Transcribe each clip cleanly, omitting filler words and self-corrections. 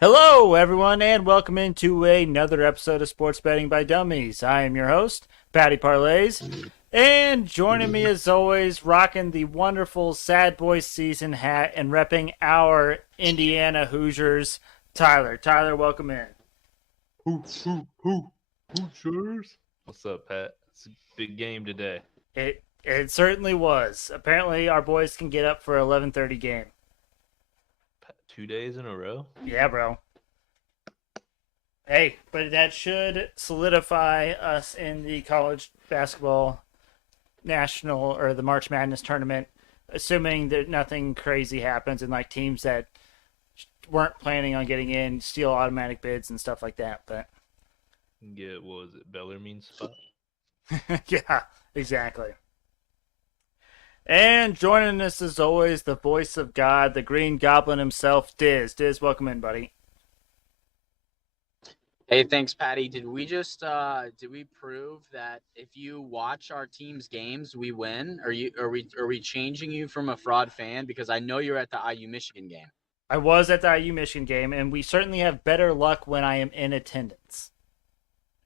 Hello, everyone, and welcome into another episode of Sports Betting by Dummies. I am your host, Patty Parlays, and joining me as always, rocking the wonderful Sad Boys season hat and repping our Indiana Hoosiers, Tyler. Tyler, welcome in. Hoosiers. What's up, Pat? It's a big game today. It certainly was. Apparently, our boys can get up for 11:30 game. 2 days in a row? Yeah, bro. Hey, but that should solidify us in the college basketball national or the March Madness tournament, assuming that nothing crazy happens and like teams that weren't planning on getting in steal automatic bids and stuff like that. But Get, what was it, Bellarmine's spot? yeah, exactly. And joining us as always, the voice of God, the Green Goblin himself, Dizz. Dizz, welcome in, buddy. Hey, thanks, Patty. Did we prove that if you watch our team's games, we win? Are we changing you from a fraud fan? Because I know you're at the IU Michigan game. I was at the IU Michigan game, and we certainly have better luck when I am in attendance.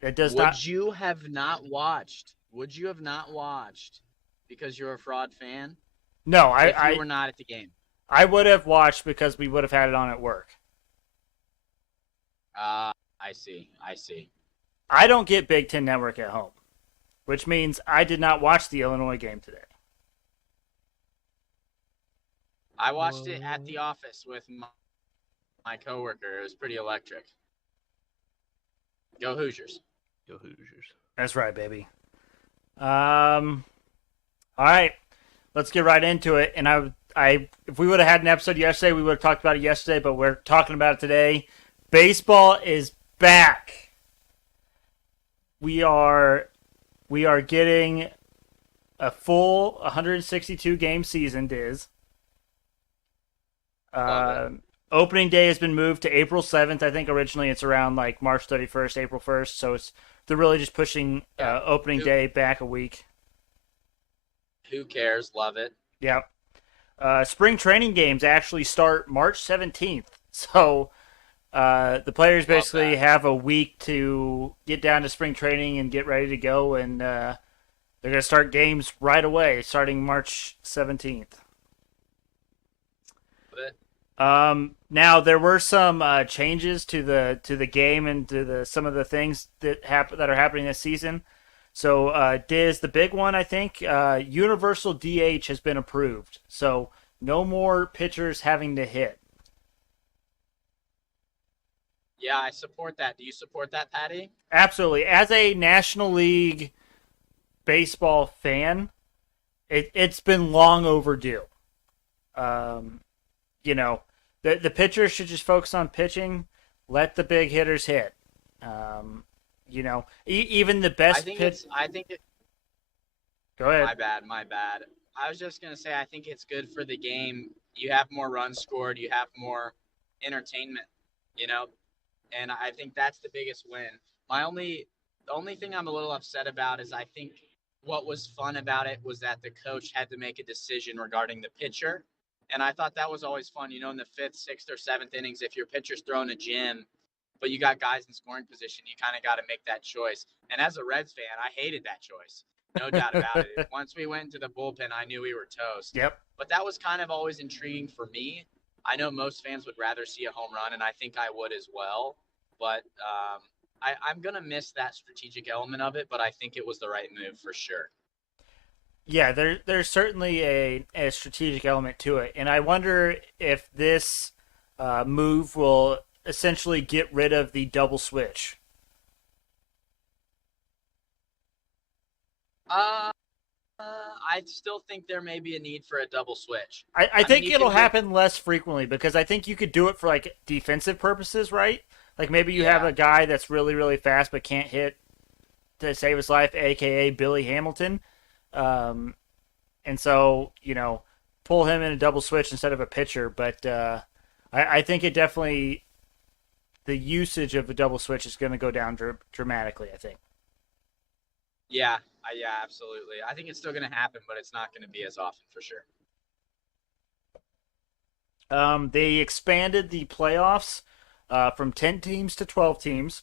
It does not. Would you have not watched? Would you have not watched because you're a fraud fan? No, If you were not at the game. I would have watched because we would have had it on at work. I see. I don't get Big Ten Network at home, which means I did not watch the Illinois game today. I watched it at the office with my coworker. It was pretty electric. Go Hoosiers. Go Hoosiers. That's right, baby. All right, let's get right into it. And if we would have had an episode yesterday, we would have talked about it yesterday, but we're talking about it today. Baseball is back. We are getting a full 162 game season, Diz. Opening day has been moved to April 7th. I think originally it's around like March 31st, April 1st. So they're really just pushing opening day back a week. Who cares? Love it. Yeah. Spring training games actually start March 17th. So the players basically have a week to get down to spring training and get ready to go. And they're going to start games right away, starting March 17th. Now there were some changes to the game and to some of the things that are happening this season. So Diz, the big one, I think, universal DH has been approved. So no more pitchers having to hit. Yeah, I support that. Do you support that, Patty? Absolutely. As a National League baseball fan, it's been long overdue. You know, the pitchers should just focus on pitching. Let the big hitters hit. You know, even the best. Go ahead. My bad. I was just gonna say I think it's good for the game. You have more runs scored. You have more entertainment. You know, and I think that's the biggest win. The only thing I'm a little upset about is I think what was fun about it was that the coach had to make a decision regarding the pitcher. And I thought that was always fun, you know, in the 5th, 6th, or 7th innings, if your pitcher's throwing a gym, but you got guys in scoring position, you kind of got to make that choice. And as a Reds fan, I hated that choice. No doubt about it. Once we went into the bullpen, I knew we were toast. Yep. But that was kind of always intriguing for me. I know most fans would rather see a home run, and I think I would as well. But I'm going to miss that strategic element of it, but I think it was the right move for sure. Yeah, there's certainly a strategic element to it, and I wonder if this move will essentially get rid of the double switch. I still think there may be a need for a double switch. I think it'll happen less frequently because I think you could do it for like defensive purposes, right? Like maybe you have a guy that's really, really fast but can't hit to save his life, aka Billy Hamilton. And so, you know, pull him in a double switch instead of a pitcher. But I think it definitely, the usage of the double switch is going to go down dramatically, I think. Yeah, absolutely. I think it's still going to happen, but it's not going to be as often for sure. They expanded the playoffs from 10 teams to 12 teams.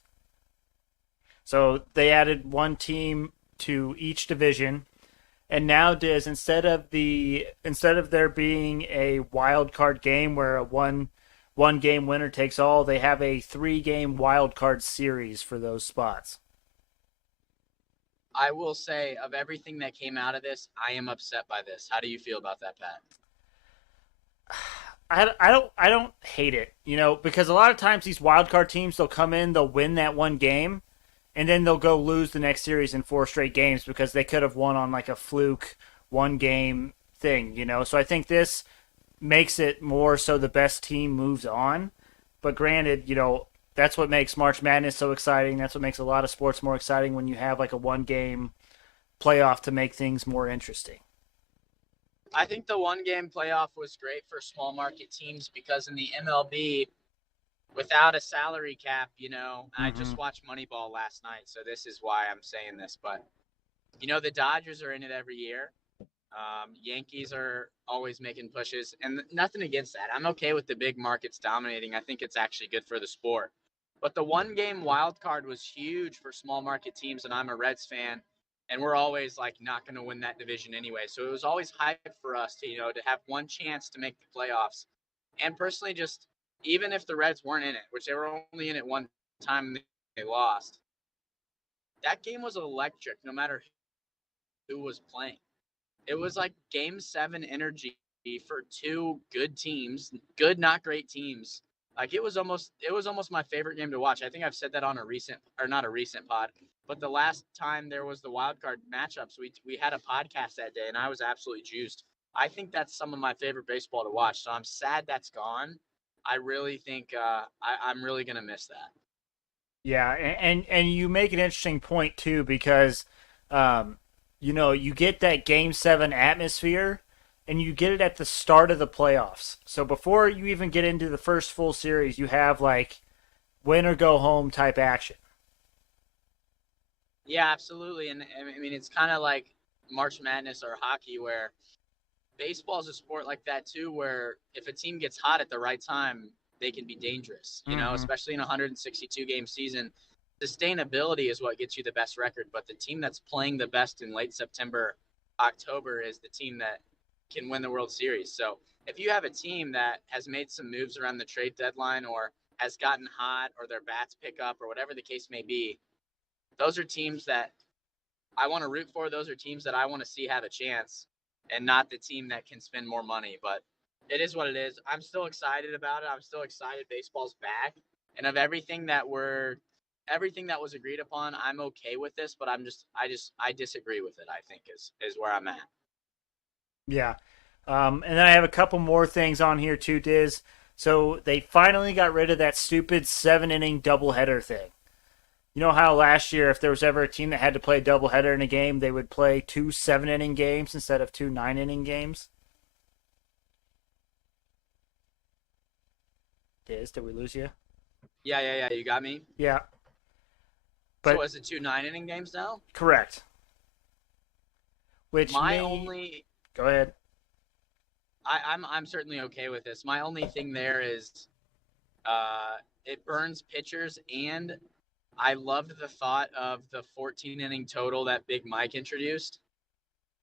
So they added one team to each division. And now, Diz, instead of there being a wild card game where a one game winner takes all, they have a 3 game wild card series for those spots. I will say, of everything that came out of this, I am upset by this. How do you feel about that, Pat? I don't hate it, because a lot of times these wild card teams, they'll come in, they'll win that one game, and then they'll go lose the next series in 4 straight games because they could have won on like a fluke 1 game thing. So I think this makes it more so the best team moves on. But granted, that's what makes March Madness so exciting. That's what makes a lot of sports more exciting when you have like a 1 game playoff to make things more interesting. I think the 1 game playoff was great for small market teams because in the MLB, without a salary cap, I just watched Moneyball last night, so this is why I'm saying this. But, the Dodgers are in it every year. Yankees are always making pushes, and nothing against that. I'm okay with the big markets dominating. I think it's actually good for the sport. But the 1 game wild card was huge for small market teams, and I'm a Reds fan, and we're always like not going to win that division anyway. So it was always hype for us to have one chance to make the playoffs. And personally, just even if the Reds weren't in it, which they were only in it one time and they lost, that game was electric no matter who was playing. It was like game 7 energy for 2 good teams, good, not great teams. Like it was almost my favorite game to watch. I think I've said that on not a recent pod, but the last time there was the wild card matchups, we had a podcast that day and I was absolutely juiced. I think that's some of my favorite baseball to watch. So I'm sad that's gone. I really think I'm really gonna miss that. Yeah, and you make an interesting point too because, you get that Game 7 atmosphere, and you get it at the start of the playoffs. So before you even get into the first full series, you have like win or go home type action. Yeah, absolutely. And I mean, it's kind of like March Madness or hockey, where baseball is a sport like that too, where if a team gets hot at the right time, they can be dangerous, especially in a 162 game season. Sustainability is what gets you the best record, but the team that's playing the best in late September, October is the team that can win the World Series. So if you have a team that has made some moves around the trade deadline or has gotten hot or their bats pick up or whatever the case may be, those are teams that I want to root for. Those are teams that I want to see have a chance and not the team that can spend more money. But it is what it is. I'm still excited about it. I'm still excited baseball's back. And of everything that was agreed upon, I'm okay with this, but I disagree with it, I think is where I'm at. Yeah. And then I have a couple more things on here too, Diz. So they finally got rid of that stupid 7 inning doubleheader thing. You know how last year, if there was ever a team that had to play a doubleheader in a game, they would play 2 7 inning games instead of 2 9 inning games? Diz, did we lose you? Yeah. You got me. Yeah. But so is it 2 9 inning games now? correct. Which My may... only Go ahead. I'm certainly okay with this. My only thing there is it burns pitchers, and I loved the thought of the 14 inning total that Big Mike introduced.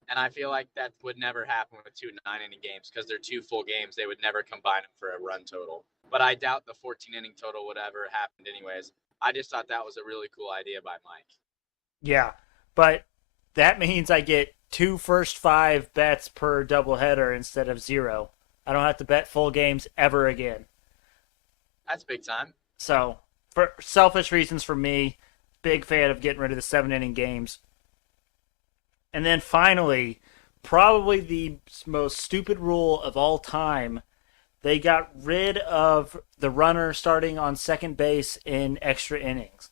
And I feel like that would never happen with 2 9 inning games because they're 2 full games. They would never combine them for a run total. But I doubt the 14 inning total would ever happen anyways. I just thought that was a really cool idea by Mike. Yeah. But that means I get 2 first 5 bets per doubleheader instead of 0. I don't have to bet full games ever again. That's big time. So, for selfish reasons for me, big fan of getting rid of the 7 inning games. And then finally, probably the most stupid rule of all time, they got rid of the runner starting on second base in extra innings.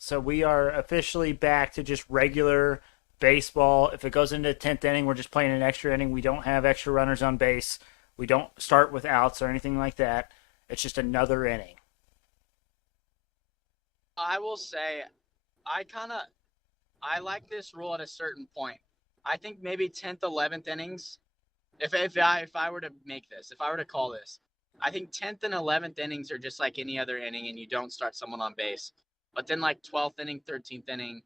So we are officially back to just regular baseball. If it goes into the 10th inning, we're just playing an extra inning. We don't have extra runners on base. We don't start with outs or anything like that. It's just another inning. I will say I like this rule at a certain point. I think maybe 10th, 11th innings, If I were to make this, if I were to call this, I think 10th and 11th innings are just like any other inning, and you don't start someone on base. But then like 12th inning, 13th inning,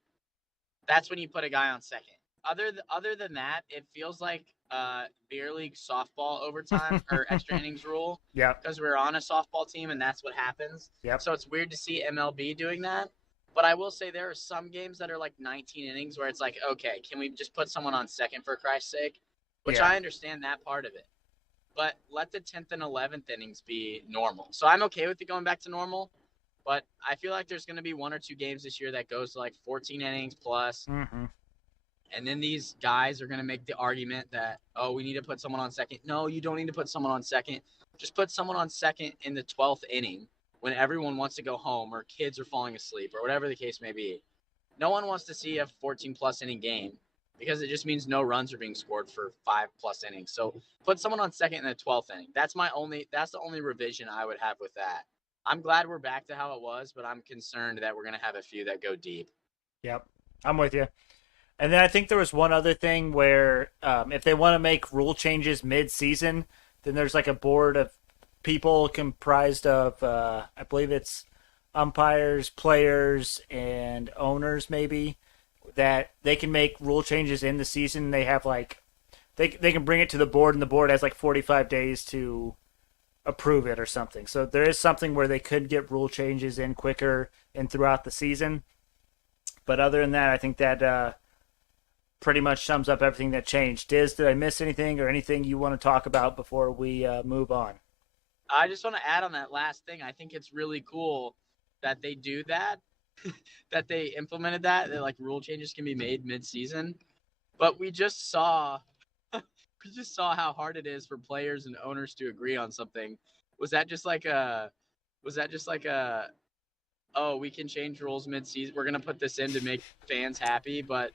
that's when you put a guy on second. Other than that, it feels like beer league softball overtime or extra innings rule Yep. because we're on a softball team and that's what happens. Yep. So it's weird to see MLB doing that. But I will say there are some games that are like 19 innings where it's like, okay, can we just put someone on second for Christ's sake? Which Yeah. I understand that part of it. But let the 10th and 11th innings be normal. So I'm okay with it going back to normal. But I feel like there's going to be one or two games this year that goes to like 14 innings plus. Mm-hmm. And then these guys are going to make the argument that, oh, we need to put someone on second. No, you don't need to put someone on second. Just put someone on second in the 12th inning when everyone wants to go home or kids are falling asleep or whatever the case may be. No one wants to see a 14-plus inning game because it just means no runs are being scored for 5-plus innings. So put someone on second in the 12th inning. That's the only revision I would have with that. I'm glad we're back to how it was, but I'm concerned that we're going to have a few that go deep. Yep. I'm with you. And then I think there was one other thing where if they want to make rule changes mid-season, then there's like a board of people comprised of, I believe it's umpires, players, and owners maybe, that they can make rule changes in the season. They have like, they can bring it to the board, and the board has like 45 days to approve it or something. So there is something where they could get rule changes in quicker and throughout the season. But other than that, I think that pretty much sums up everything that changed. Dizz, did I miss anything or anything you want to talk about before we move on? I just want to add on that last thing. I think it's really cool that they do that, that they implemented that like rule changes can be made mid-season. But we just saw how hard it is for players and owners to agree on something. Was that just like a oh, we can change rules mid-season. We're going to put this in to make fans happy, but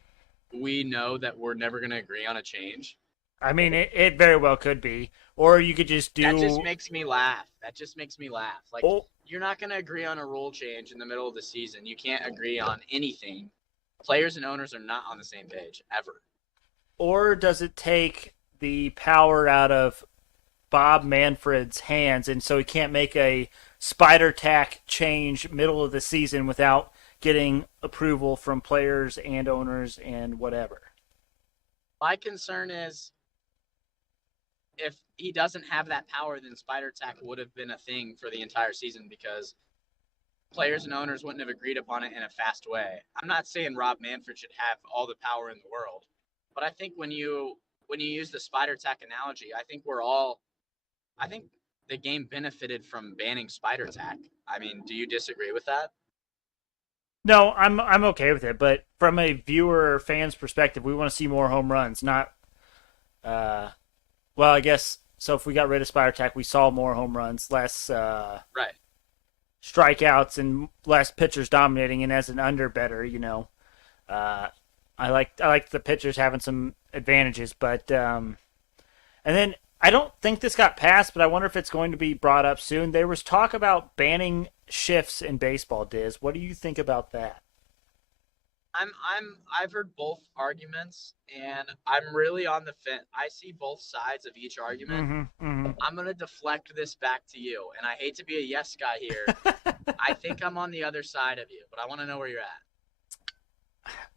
we know that we're never going to agree on a change. I mean, it very well could be. Or you could just do... That just makes me laugh. Like, you're not going to agree on a rule change in the middle of the season. You can't agree on anything. Players and owners are not on the same page, ever. Or does it take the power out of Bob Manfred's hands, and so he can't make a spider tack change middle of the season without getting approval from players and owners and whatever? My concern is if he doesn't have that power, then spider tack would have been a thing for the entire season because players and owners wouldn't have agreed upon it in a fast way. I'm not saying Rob Manfred should have all the power in the world, but I think when you use the spider tack analogy, I think the game benefited from banning spider tack. I mean, do you disagree with that? No, I'm okay with it, but from a viewer or fan's perspective, we want to see more home runs, not well, I guess so. If we got rid of spider tack, we saw more home runs, less Right. strikeouts, and less pitchers dominating. And as an under better, I like the pitchers having some advantages. But and then I don't think this got passed, but I wonder if it's going to be brought up soon. There was talk about banning shifts in baseball. Dizz, what do you think about that? I've heard both arguments, and I'm really on the fence. I see both sides of each argument. Mm-hmm, mm-hmm. I'm gonna deflect this back to you, and I hate to be a yes guy here. I think I'm on the other side of you, but I want to know where you're at.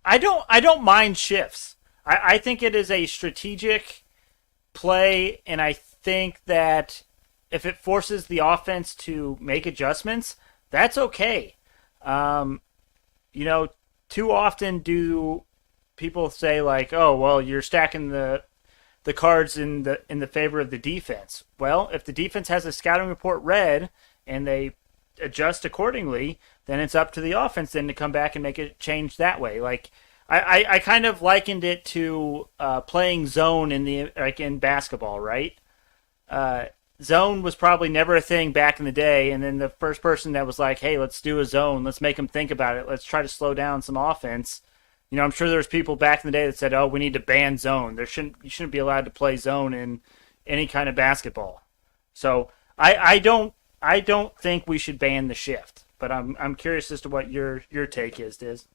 I don't mind shifts. I think it is a strategic play, and I think that if it forces the offense to make adjustments, that's okay. Too often do people say like, "Oh, well, you're stacking the cards in the favor of the defense." Well, if the defense has a scouting report read and they adjust accordingly, then it's up to the offense then to come back and make a change that way. Like I kind of likened it to playing zone in basketball, right? Zone was probably never a thing back in the day, and then the first person that was like, "Hey, let's do a zone. Let's make them think about it. Let's try to slow down some offense." I'm sure there was people back in the day that said, "Oh, we need to ban zone. You shouldn't be allowed to play zone in any kind of basketball." So I don't think we should ban the shift, but I'm curious as to what your take is, Diz.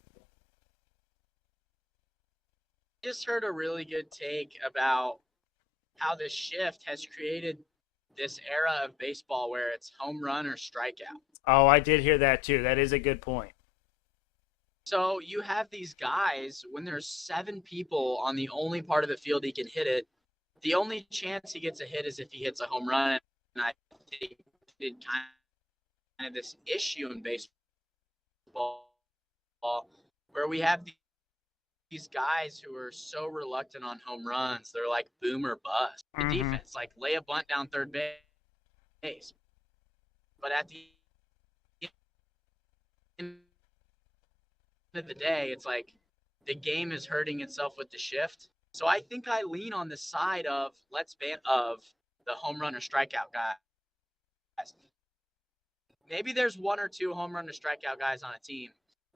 Just heard a really good take about how the shift has created this era of baseball where it's home run or strikeout. Oh, I did hear that too. That is a good point. So you have these guys, when there's 7 people on the only part of the field he can hit it, the only chance he gets a hit is if he hits a home run. And I think it kind of this issue in baseball where we have these guys who are so reluctant on home runs. They're like boom or bust. The defense, like lay a bunt down third base. But at the end of the day, it's like the game is hurting itself with the shift. So I think I lean on the side of let's ban of the home run or strikeout guys. Maybe there's 1 or 2 home run or strikeout guys on a team,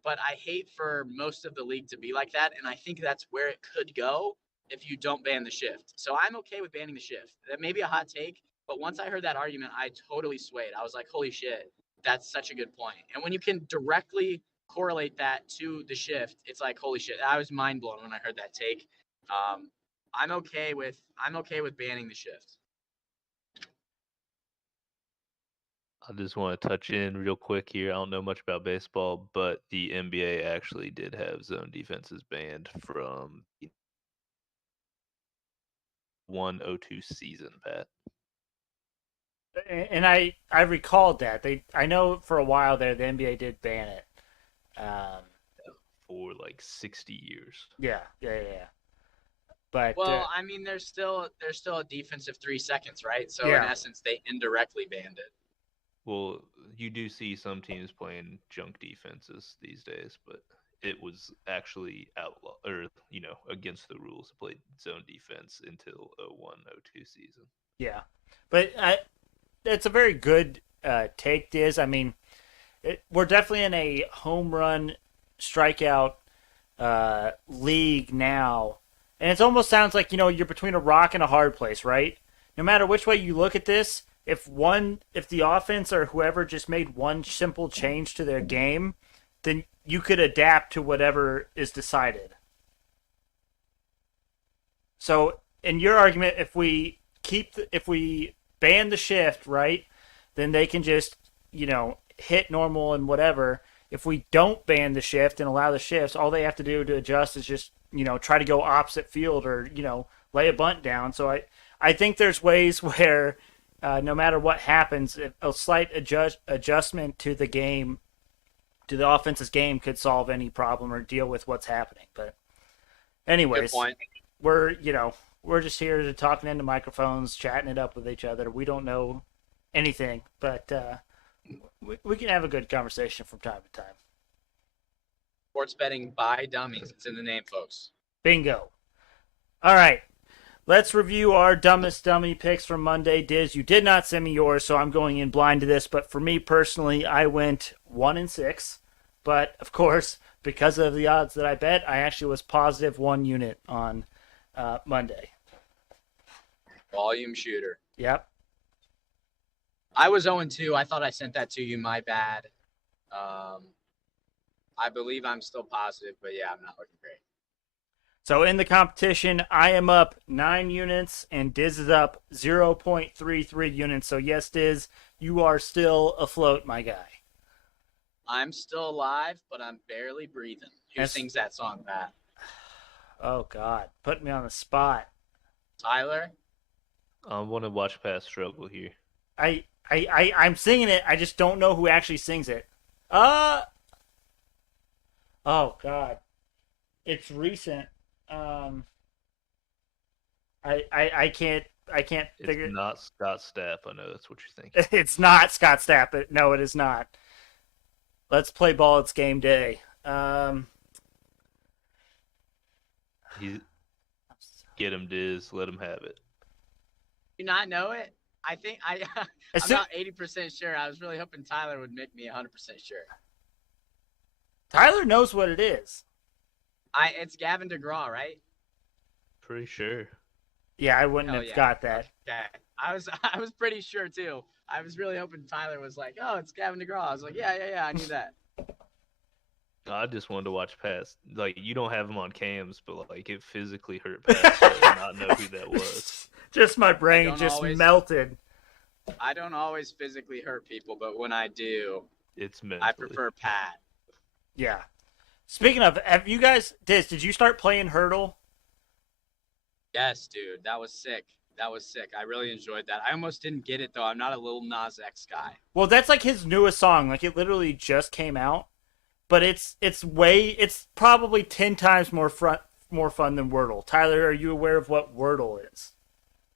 but I hate for most of the league to be like that, and I think that's where it could go if you don't ban the shift. So I'm okay with banning the shift. That may be a hot take, but once I heard that argument, I totally swayed. I was like, holy shit, that's such a good point. And when you can directly correlate that to the shift, it's like, holy shit. I was mind blown when I heard that take. I'm okay with banning the shift. I just want to touch in real quick here. I don't know much about baseball, but the NBA actually did have zone defenses banned from the 102 season, Pat. And I recalled that I know for a while there the NBA did ban it. For like 60 years. Yeah. But well, I mean, there's still a defensive 3 seconds, right? So yeah. In essence, they indirectly banned it. Well, you do see some teams playing junk defenses these days, but it was actually outlaw or against the rules to play zone defense until 01-02 season. Yeah, but it's a very good take, Dizz. I mean, we're definitely in a home run strikeout league now, and it almost sounds like you're between a rock and a hard place, right? No matter which way you look at this, if the offense or whoever just made one simple change to their game, then you could adapt to whatever is decided. So, in your argument, if we ban the shift, right, then they can just hit normal and whatever. If we don't ban the shift and allow the shifts, all they have to do to adjust is just try to go opposite field or lay a bunt down. So I think there's ways where no matter what happens, a slight adjustment to the game, to the offense's game, could solve any problem or deal with what's happening. But anyways, good point. We're just here to talking into microphones, chatting it up with each other. We don't know anything, but we can have a good conversation from time to time. Sports betting by dummies. It's in the name, folks. Bingo. All right. Let's review our dumbest dummy picks from Monday. Dizz, you did not send me yours, so I'm going in blind to this. But for me personally, I went 1-6. But of course, because of the odds that I bet, I actually was positive 1 unit on Monday. Volume shooter. Yep. I was 0-2. I thought I sent that to you. My bad. I believe I'm still positive, but yeah, I'm not looking great. So in the competition, I am up 9 units, and Dizz is up 0.33 units. So yes, Dizz, you are still afloat, my guy. I'm still alive, but I'm barely breathing. Who sings that song, Pat? Oh, God. Put me on the spot. Tyler? I want to watch Pat struggle here. I'm singing it. I just don't know who actually sings it. Oh, God. It's recent. I can't figure. It's not Scott Stapp. I know that's what you're thinking. It's not Scott Stapp. No, it is not. Let's play ball. It's game day. Get him, Dizz. Let him have it. Do you not know it? I think I'm about 80% sure. I was really hoping Tyler would make me 100% sure. Tyler knows what it is. It's Gavin DeGraw, right? Pretty sure. Yeah, I wouldn't have got that. Okay. I was pretty sure too. I was really hoping Tyler was like, "Oh, it's Gavin DeGraw." I was like, "Yeah, I knew that." I just wanted to watch Pat. Like, you don't have him on cams, but like it physically hurt Pat to not know who that was. Just my brain just melted. I don't always physically hurt people, but when I do, it's mentally. I prefer Pat. Yeah. Speaking of, have you guys, Dizz, did you start playing Hurdle? Yes, dude. That was sick. I really enjoyed that. I almost didn't get it, though. I'm not a Lil Nas X guy. Well, that's like his newest song. Like, it literally just came out. But it's probably 10 times more fun than Wordle. Tyler, are you aware of what Wordle is?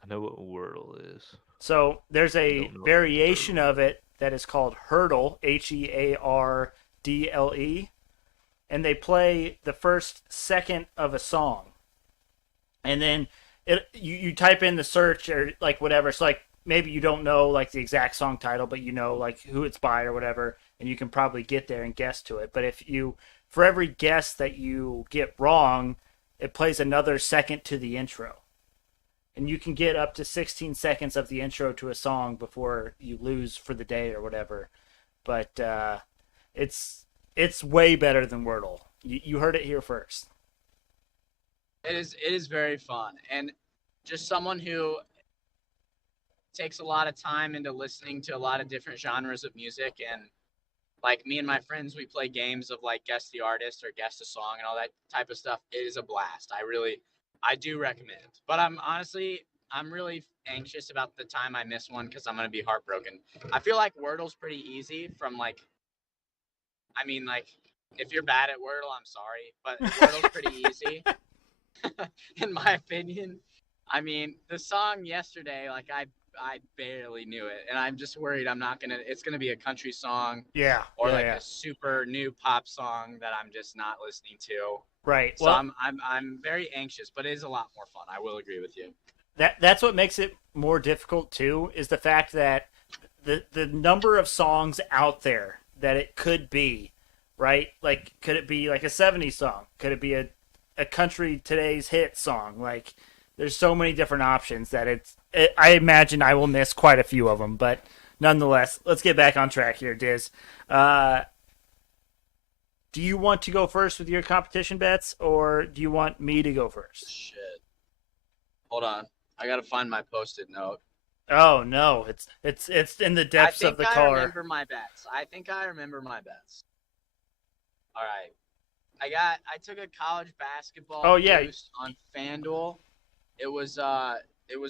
I know what Wordle is. So there's a variation of it that is called Hurdle, Heardle, and they play the first second of a song, and then you type in the search or like whatever. So like maybe you don't know like the exact song title, but you know like who it's by or whatever, and you can probably get there and guess to it. But for every guess that you get wrong, it plays another second to the intro. And you can get up to 16 seconds of the intro to a song before you lose for the day or whatever. But it's way better than Wordle. You heard it here first. It is very fun. And just someone who takes a lot of time into listening to a lot of different genres of music. And like me and my friends, we play games of like guess the artist or guess the song and all that type of stuff. It is a blast. I do recommend. But I'm really anxious about the time I miss one because I'm going to be heartbroken. I feel like Wordle's pretty easy from like, I mean, like, if you're bad at Wordle, I'm sorry. But Wordle's pretty easy, in my opinion. I mean, the song yesterday, like, I barely knew it. And I'm just worried it's going to be a country song. Yeah. Or a super new pop song that I'm just not listening to. Right. So well, I'm very anxious, but it is a lot more fun. I will agree with you. That's what makes it more difficult too, is the fact that the number of songs out there that it could be, right? Like, could it be like a 70s song? Could it be a country today's hit song? Like, there's so many different options that I imagine I will miss quite a few of them, but nonetheless, let's get back on track here, Dizz. Do you want to go first with your competition bets, or do you want me to go first? Shit. Hold on. I gotta find my Post-it note. Oh no, it's in the depths of the car. I remember my bets. All right. I took a college basketball boost on FanDuel. It was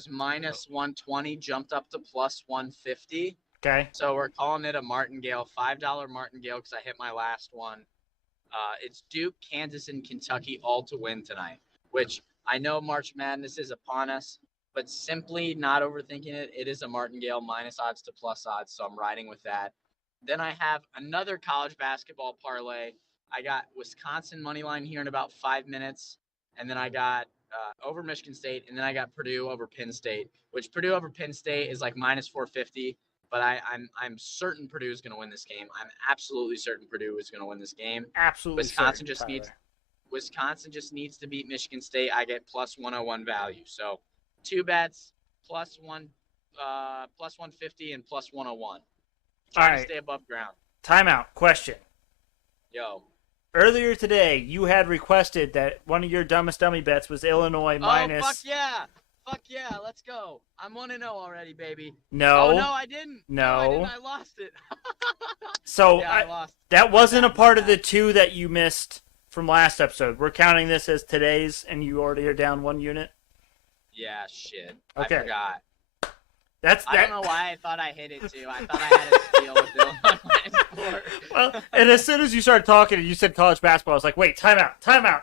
minus 120, jumped up to plus 150. Okay. So we're calling it a martingale, $5 martingale because I hit my last one. It's Duke, Kansas, and Kentucky all to win tonight, which I know March Madness is upon us, but simply not overthinking it. It is a martingale minus odds to plus odds, so I'm riding with that. Then I have another college basketball parlay. I got Wisconsin money line here in about 5 minutes, and then I got over Michigan State, and then I got Purdue over Penn State, which Purdue over Penn State is like minus 450. But I'm certain Purdue is going to win this game. I'm absolutely certain Purdue is going to win this game. Absolutely. Wisconsin just needs to beat Michigan State. I get plus 101 value. So 2 bets, plus 150 and plus 101. Trying to stay above ground. Timeout. Question. Yo. Earlier today, you had requested that one of your dumbest dummy bets was Illinois minus. Oh, fuck yeah. Fuck yeah, let's go. I'm 1-0 already, baby. No. Oh, no, I didn't. No. I lost it. So yeah, I lost. That wasn't a part of the 2 that you missed from last episode. We're counting this as today's, and you already are down 1 unit? Yeah, shit. Okay. I forgot. I don't know why I thought I hit it, too. I thought I had a steal with Illinois. Well, and as soon as you started talking and you said college basketball, I was like, wait, timeout.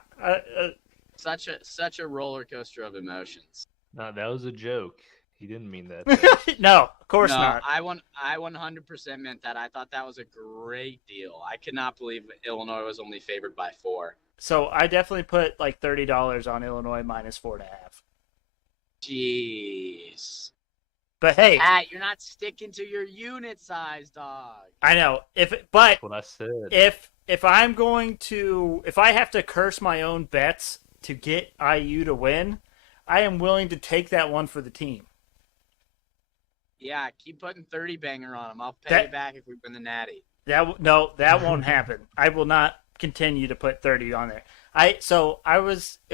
Such a roller coaster of emotions. No, that was a joke. He didn't mean that. No, of course not. I 100% meant that. I thought that was a great deal. I could not believe Illinois was only favored by 4. So I definitely put like $30 on Illinois minus 4.5. Jeez. But hey, Pat, you're not sticking to your unit size, dog. I know. That's what I said. If I have to curse my own bets to get IU to win, I am willing to take that one for the team. Yeah, keep putting 30 banger on them. I'll pay you back if we win the Natty. That won't happen. I will not continue to put 30 on there. It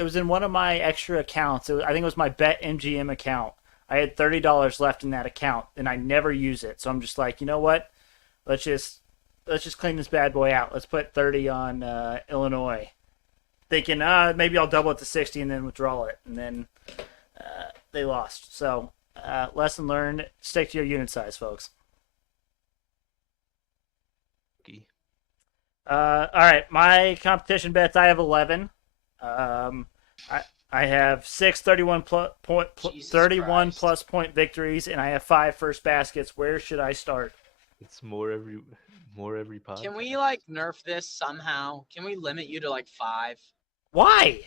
was in one of my extra accounts. I think it was my BetMGM account. I had $30 left in that account, and I never use it. So I'm just like, you know what? Let's just clean this bad boy out. Let's put 30 on Illinois, thinking maybe I'll double it to 60 and then withdraw it, and then they lost. So lesson learned: stick to your unit size, folks. All right, my competition bets. I have 11. I have 6 31 plus point victories, and I have 5 first baskets. Where should I start? It's more every podcast. Can we like nerf this somehow? Can we limit you to like 5? Why?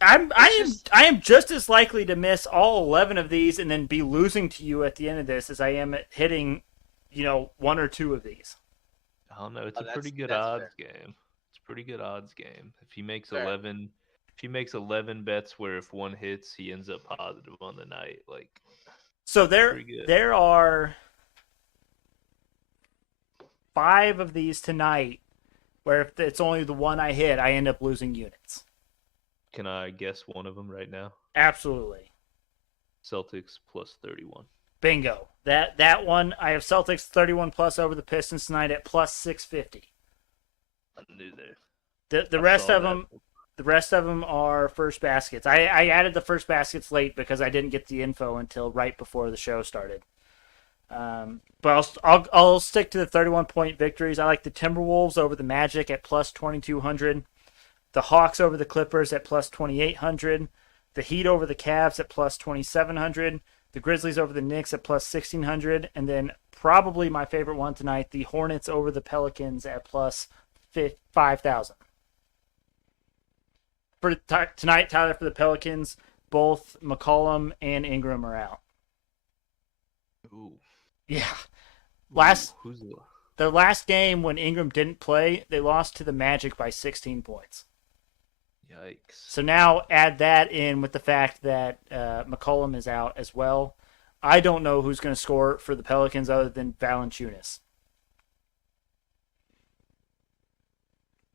I am just as likely to miss all 11 of these and then be losing to you at the end of this as I am at hitting, 1 or 2 of these. I don't know. It's a pretty good odds game. It's a pretty good odds game. If he makes 11, if he makes 11 bets where if one hits, he ends up positive on the night. Like, so there are 5 of these tonight where if it's only the one I hit, I end up losing units. Can I guess one of them right now? Absolutely. Celtics plus 31. Bingo. That one, I have Celtics 31 plus over the Pistons tonight at plus 650. I knew that. The rest of them are first baskets. I added the first baskets late because I didn't get the info until right before the show started. But I'll stick to the 31-point victories. I like the Timberwolves over the Magic at plus 2,200. The Hawks over the Clippers at plus 2,800. The Heat over the Cavs at plus 2,700. The Grizzlies over the Knicks at plus 1,600. And then probably my favorite one tonight, the Hornets over the Pelicans at plus 5,000. For tonight, Tyler, for the Pelicans, both McCollum and Ingram are out. Ooh. Yeah. Who's their last game when Ingram didn't play, they lost to the Magic by 16 points. Yikes. So now add that in with the fact that McCollum is out as well. I don't know who's going to score for the Pelicans other than Valanciunas.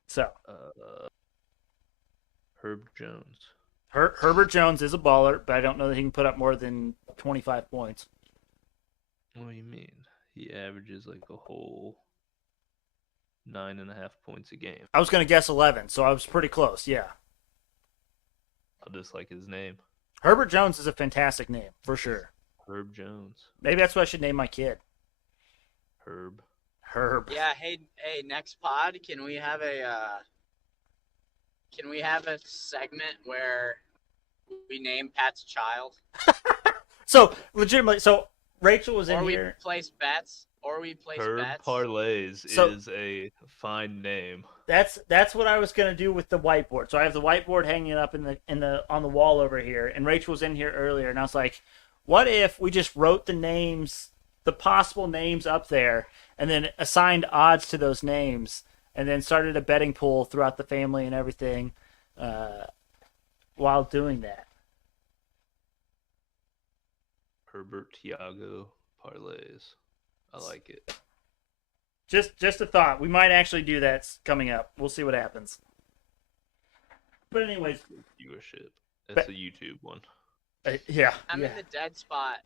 So. Herb Jones. Herbert Jones is a baller, but I don't know that he can put up more than 25 points. What do you mean? He averages like a whole 9.5 points a game. I was going to guess 11, so I was pretty close, yeah. I just like his name. Herbert Jones is a fantastic name, for sure. Herb Jones. Maybe that's what I should name my kid. Herb. Yeah, hey, next pod, can we have a segment where we name Pat's child? So, legitimately, Rachel was in here. here. Or we place bets. Herb Parlays is a fine name. That's what I was gonna do with the whiteboard. So I have the whiteboard hanging up on the wall over here, and Rachel was in here earlier, and I was like, what if we just wrote the possible names up there, and then assigned odds to those names, and then started a betting pool throughout the family and everything, while doing that. Herbert Tiago Parlays. I like it. Just a thought. We might actually do that coming up. We'll see what happens. But anyways, viewership. That's a YouTube one. Yeah. I'm in the dead spot.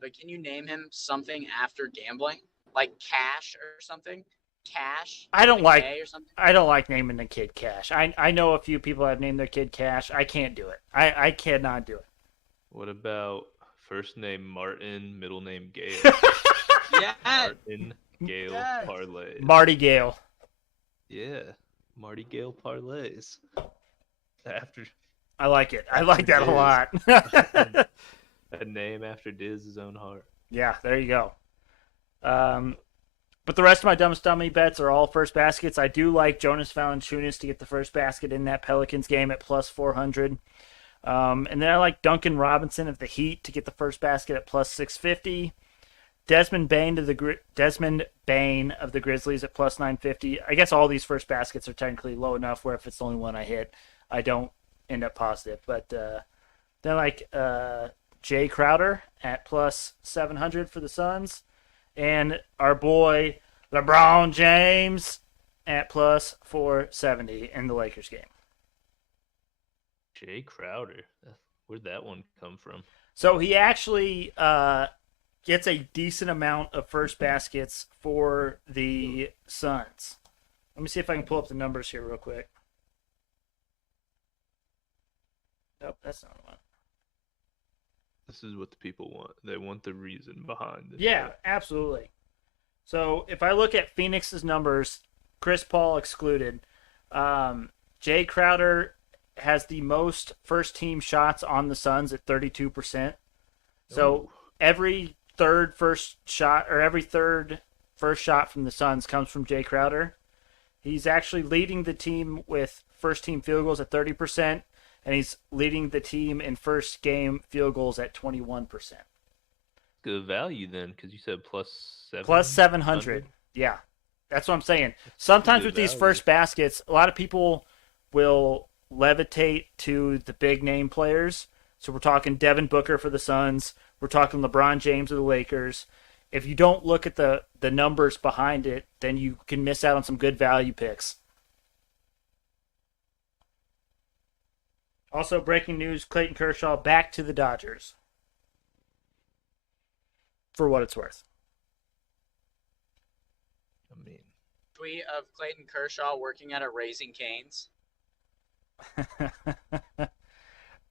But can you name him something after gambling, like Cash or something? Cash. I don't like. Or something? I don't like naming the kid Cash. I know a few people have named their kid Cash. I can't do it. I cannot do it. What about first name Martin, middle name Gale? Yeah. Martin Gale Parlays. Marty Gale. Yeah. Marty Gale Parlays. I like it. I like that a lot. A name after Dizz's own heart. Yeah, there you go. But the rest of my Dumbest Dummy bets are all first baskets. I do like Jonas Valanciunas to get the first basket in that Pelicans game at plus 400. And then I like Duncan Robinson of the Heat to get the first basket at plus 650. Desmond Bain of the Grizzlies at plus 950. I guess all these first baskets are technically low enough where if it's the only one I hit, I don't end up positive. But then I like Jay Crowder at plus 700 for the Suns. And our boy LeBron James at plus 470 in the Lakers game. Jay Crowder. Where'd that one come from? So he actually gets a decent amount of first baskets for the Suns. Let me see if I can pull up the numbers here real quick. Nope, that's not the one. This is what the people want. They want the reason behind this. Yeah, shit. absolutely. So if I look at Phoenix's numbers, Chris Paul excluded, Jay Crowder has the most first team shots on the Suns at 32%. So Ooh. every third first shot from the Suns comes from Jay Crowder. He's actually leading the team with first team field goals at 30%, and he's leading the team in first game field goals at 21%. Good value then, because you said plus 7. Plus 700. Yeah, that's what I'm saying. Sometimes good with these value. first baskets, a lot of people will levitate to the big name players. So we're talking Devin Booker for the Suns. We're talking LeBron James of the Lakers. If you don't look at the numbers behind it, then you can miss out on some good value picks. Also, breaking news, Clayton Kershaw back to the Dodgers. For what it's worth. I mean, Tweet of Clayton Kershaw working at a Raising Cane's.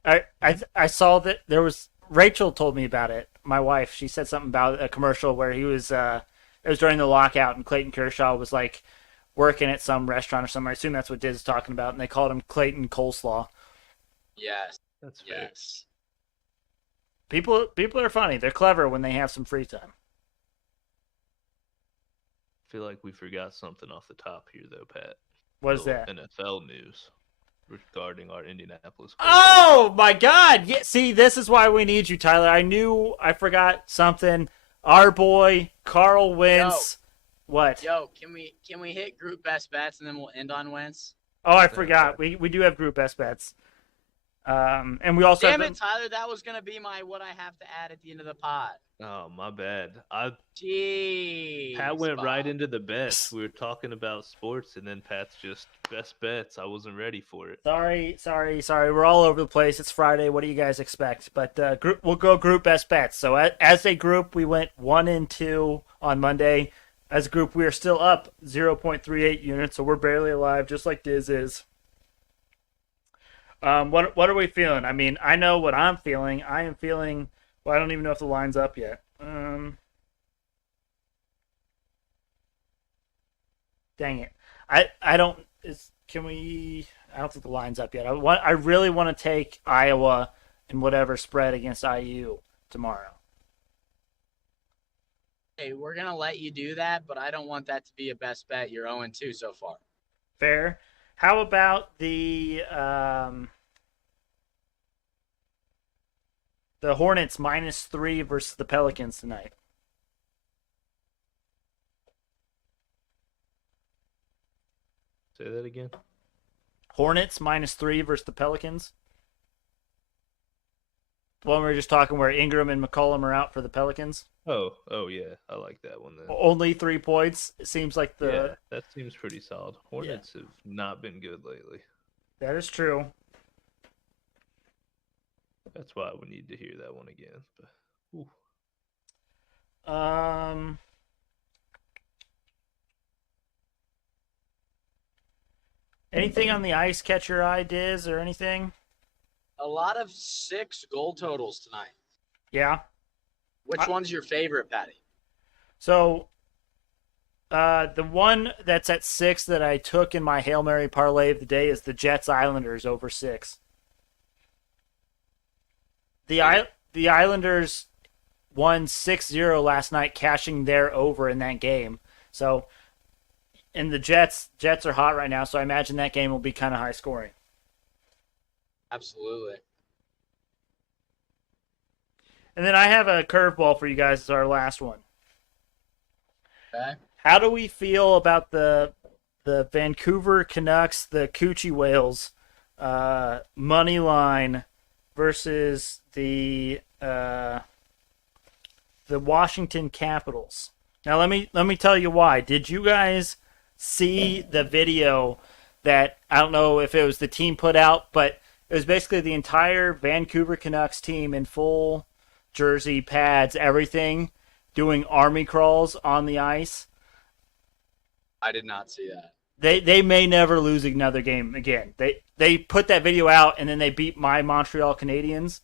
I saw that there was Rachel told me about it. My wife, she said something about a commercial where he was it was during the lockout and Clayton Kershaw was like working at some restaurant or something. I assume that's what Dizz is talking about, and they called him Clayton Coleslaw. Yes. that's fair. Yes. People are funny. They're clever when they have some free time. I feel like we forgot something off the top here, though, Pat. What is Little that? NFL news regarding our Indianapolis. Oh my God! Yeah, see, this is why we need you, Tyler. I knew I forgot something. Our boy Carl Wentz. What? Yo, can we hit group best bets and then we'll end on Wentz? Oh, I forgot. We do have group best bets. And we also Damn have it, Tyler! That was gonna be my what I have to add at the end of the pod. Oh, my bad. Jeez. Pat went Bob. right into the bets. We were talking about sports, and then Pat's just best bets. I wasn't ready for it. Sorry. We're all over the place. It's Friday. What do you guys expect? But we'll go group best bets. So as a group, we went 1 and 2 on Monday. As a group, we are still up 0.38 units, so we're barely alive, just like Dizz is. What are we feeling? I mean, I know what I'm feeling. I am feeling. Well, I don't even know if the line's up yet. Dang it. I don't. Can we? I don't think the line's up yet. I really want to take Iowa in whatever spread against IU tomorrow. Hey, we're gonna let you do that, but I don't want that to be a best bet. You're 0-2 so far. Fair. How about the Hornets -3 versus the Pelicans tonight? Say that again. Hornets -3 versus the Pelicans. The one we were just talking where Ingram and McCollum are out for the Pelicans. Oh yeah, I like that one then. Only 3 points. It seems like Yeah, that seems pretty solid. Hornets have not been good lately. That is true. That's why we need to hear that one again. But, ooh. Anything on the ice catch your eye, Diz, or anything? A lot of 6 goal totals tonight. Yeah. Which one's your favorite, Patty? So, the one that's at 6 that I took in my Hail Mary parlay of the day is the Jets Islanders over 6. The Islanders won 6-0 last night, cashing their over in that game. So, and the Jets are hot right now, so I imagine that game will be kind of high scoring. Absolutely. And then I have a curveball for you guys as our last one. Okay. How do we feel about the Vancouver Canucks, the Coochie Whales, money line versus the Washington Capitals? Now let me tell you why. Did you guys see the video that I don't know if it was the team put out, but It was basically the entire Vancouver Canucks team in full jersey, pads, everything, doing army crawls on the ice. I did not see that. They may never lose another game again. They put that video out and then they beat my Montreal Canadiens.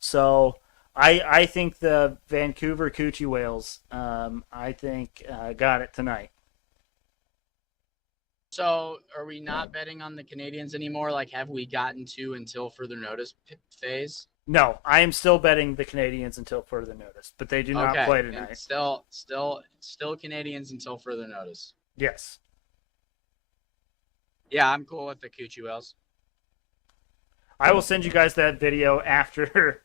So I think the Vancouver Coochie Whales I think got it tonight. So, are we not betting on the Canadians anymore? Like, have we gotten to until further notice phase? No, I am still betting the Canadians until further notice, but they do not Okay, play and tonight. still Canadians until further notice. Yes. Yeah, I'm cool with the Coochie Whales. I will send you guys that video after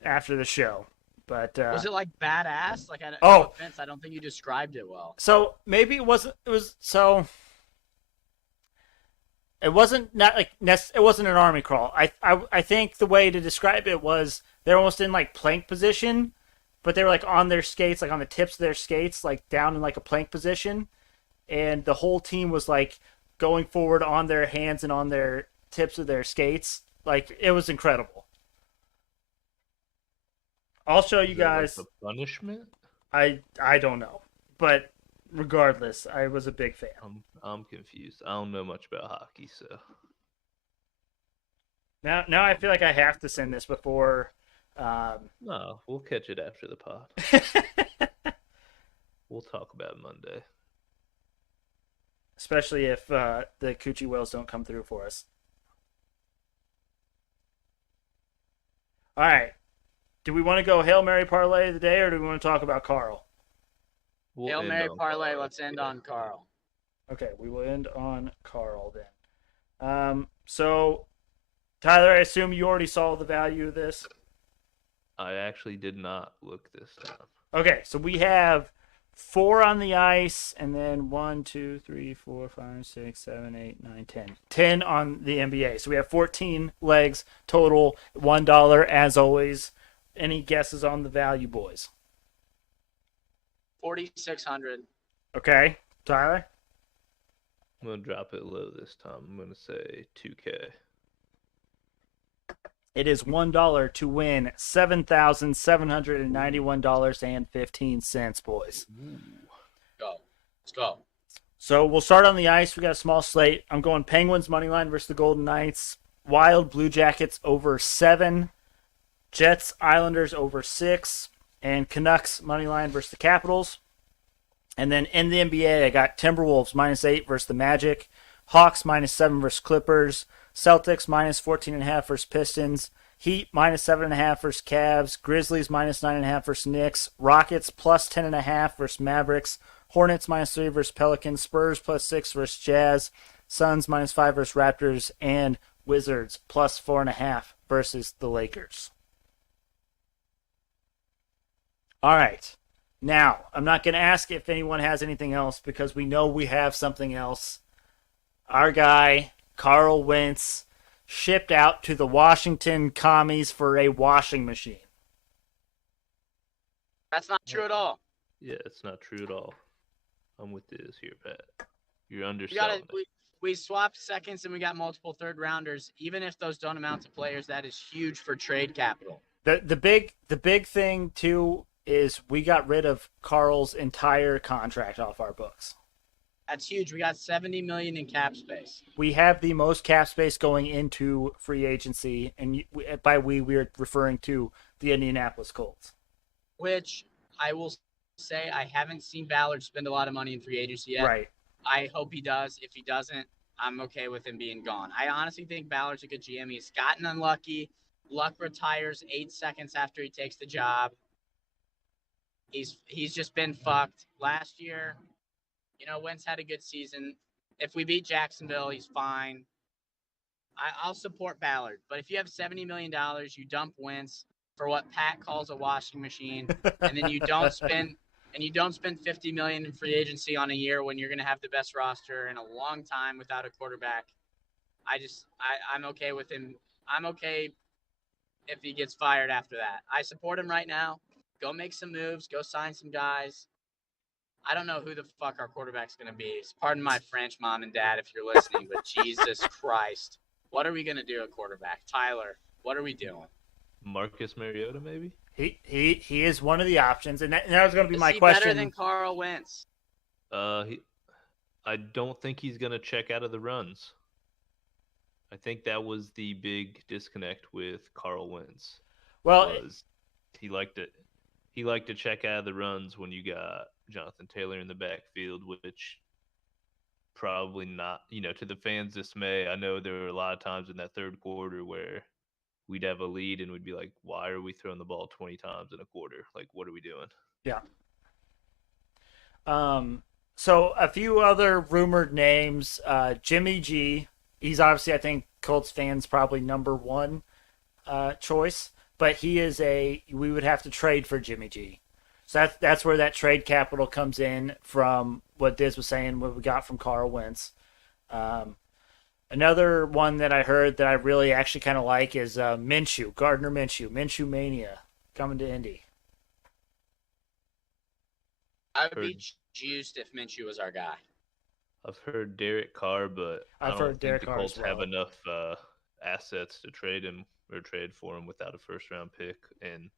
the show. But Was it like badass? Like, no Oh. offense, I don't think you described it well. so maybe it wasn't. It was so. It wasn't not like it wasn't an army crawl. I think the way to describe it was they're almost in like plank position, but they were like on their skates, like on the tips of their skates, like down in like a plank position, and the whole team was like going forward on their hands and on their tips of their skates. Like it was incredible. I'll show you Is that like guys. a punishment? I don't know, but regardless, I was a big fan. I'm confused. I don't know much about hockey, so Now I feel like I have to send this before. no, we'll catch it after the pod. We'll talk about it Monday. Especially if the Coochie Whales don't come through for us. All right. Do we want to go Hail Mary Parlay of the day, or do we want to talk about Carl? We'll Hail end Mary on parlay. Carl. Let's end on Carl. Okay, we will end on Carl then. So, Tyler, I assume you already saw the value of this. I actually did not look this time. Okay, so we have 4 on the ice, and then 1, 2, 3, 4, 5, 6, 7, 8, 9, 10. 10 on the NBA. So we have 14 legs total, $1 as always. Any guesses on the value, boys? 4,600. Okay, Tyler? I'm gonna drop it low this time. I'm gonna say 2K. It is $1 to win $7,791.15, boys. Go. Let's go. So we'll start on the ice. We got a small slate. I'm going Penguins money line versus the Golden Knights. Wild Blue Jackets over 7. Jets Islanders over 6. And Canucks money line versus the Capitals. And then in the NBA, I got Timberwolves -8 versus the Magic. Hawks -7 versus Clippers. Celtics -14.5 versus Pistons. Heat -7.5 versus Cavs. Grizzlies -9.5 versus Knicks. Rockets +10.5 versus Mavericks. Hornets -3 versus Pelicans. Spurs +6 versus Jazz. Suns -5 versus Raptors. And Wizards +4.5 versus the Lakers. All right. Now, I'm not going to ask if anyone has anything else because we know we have something else. Our guy, Carl Wentz, shipped out to the Washington Commies for a washing machine. That's not true at all. Yeah, it's not true at all. I'm with this here, Pat. You're We underselling it. we swapped seconds and we got multiple third rounders. Even if those don't amount to players, that is huge for trade capital. The big thing too is we got rid of Carl's entire contract off our books. That's huge. We got 70 million in cap space. We have the most cap space going into free agency, and by we're referring to the Indianapolis Colts. Which I will say I haven't seen Ballard spend a lot of money in free agency yet. Right. I hope he does. If he doesn't, I'm okay with him being gone. I honestly think Ballard's a good GM. He's gotten unlucky. Luck retires 8 seconds after he takes the job. He's just been fucked. Last year, Wentz had a good season. If we beat Jacksonville, he's fine. I'll support Ballard. But if you have $70 million, you dump Wentz for what Pat calls a washing machine, and then you don't spend $50 million in free agency on a year when you're going to have the best roster in a long time without a quarterback. I'm okay with him. I'm okay if he gets fired after that. I support him right now. Go make some moves. Go sign some guys. I don't know who the fuck our quarterback's going to be. Pardon my French, mom and dad, if you're listening, but Jesus Christ. What are we gonna do at quarterback? Tyler, what are we doing? Marcus Mariota, maybe. He is one of the options, and that was going to be Is my he question. better than Carl Wentz? I don't think he's gonna check out of the runs. I think that was the big disconnect with Carl Wentz. Well, Was he liked it? He liked to check out of the runs when you got Jonathan Taylor in the backfield, which probably not, to the fans' dismay. I know there were a lot of times in that third quarter where we'd have a lead and we'd be like, why are we throwing the ball 20 times in a quarter? Like, what are we doing? yeah. So a few other rumored names. Jimmy G. He's obviously, I think, Colts fans probably number one choice, but he is we would have to trade for Jimmy G. So that's where that trade capital comes in from what Dizz was saying, what we got from Carl Wentz. Another one that I heard that I really actually kind of like is Minshew, Gardner Minshew Mania coming to Indy. I would be juiced if Minshew was our guy. I've heard Derek Carr, but I don't think the Colts have enough assets to trade him or trade for him without a first-round pick. And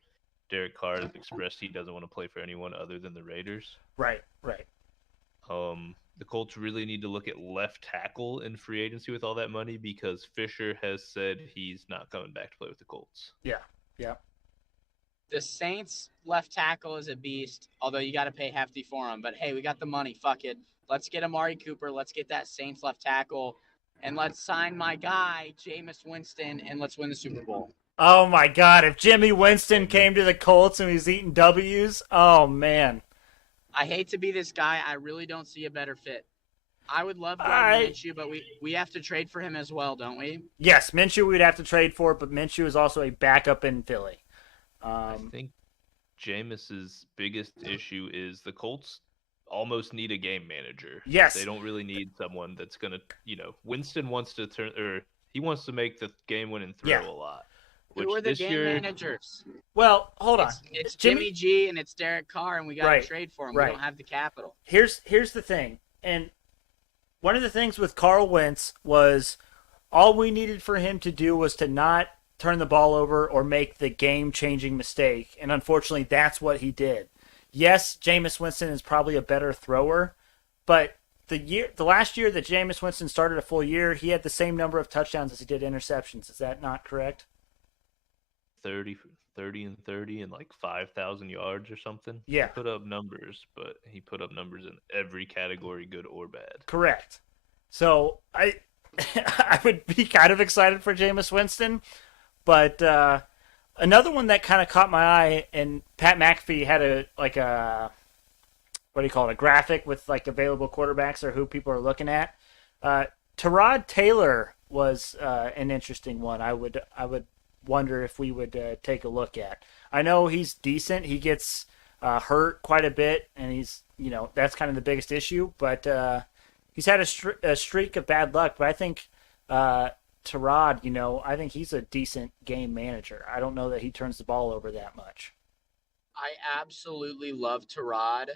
Derek Carr has expressed he doesn't want to play for anyone other than the Raiders. Right. The Colts really need to look at left tackle in free agency with all that money because Fisher has said he's not coming back to play with the Colts. Yeah. The Saints left tackle is a beast, although you got to pay hefty for him. But hey, we got the money. Fuck it. Let's get Amari Cooper. Let's get that Saints left tackle. And let's sign my guy, Jameis Winston, and let's win the Super Bowl. Oh, my God. If Jimmy Winston came to the Colts and he was eating W's, oh, man. I hate to be this guy. I really don't see a better fit. I would love Gardner Minshew, but we have to trade for him as well, don't we? Yes, Minshew we'd have to trade for, but Minshew is also a backup in Philly. I think Jameis's biggest issue is the Colts almost need a game manager. Yes. They don't really need someone that's going to, Winston wants to he wants to make the game-winning throw a lot. Who are the game managers? Well, hold on. It's Jimmy G and it's Derek Carr, and we got to trade for him. We don't have the capital. Here's the thing, and one of the things with Carl Wentz was all we needed for him to do was to not turn the ball over or make the game-changing mistake, and unfortunately, that's what he did. Yes, Jameis Winston is probably a better thrower, but the last year that Jameis Winston started a full year, he had the same number of touchdowns as he did interceptions. Is that not correct? 30 and 30 and like 5,000 yards or something. Yeah. He put up numbers, but he put up numbers in every category, good or bad. Correct. So I would be kind of excited for Jameis Winston, but another one that kind of caught my eye, and Pat McAfee had a graphic with like available quarterbacks or who people are looking at. Tyrod Taylor was an interesting one. I would wonder if we would take a look at. I know he's decent. He gets hurt quite a bit, and he's that's kind of the biggest issue. But he's had a streak of bad luck. But I think Tyrod, I think he's a decent game manager. I don't know that he turns the ball over that much. I absolutely love Tyrod.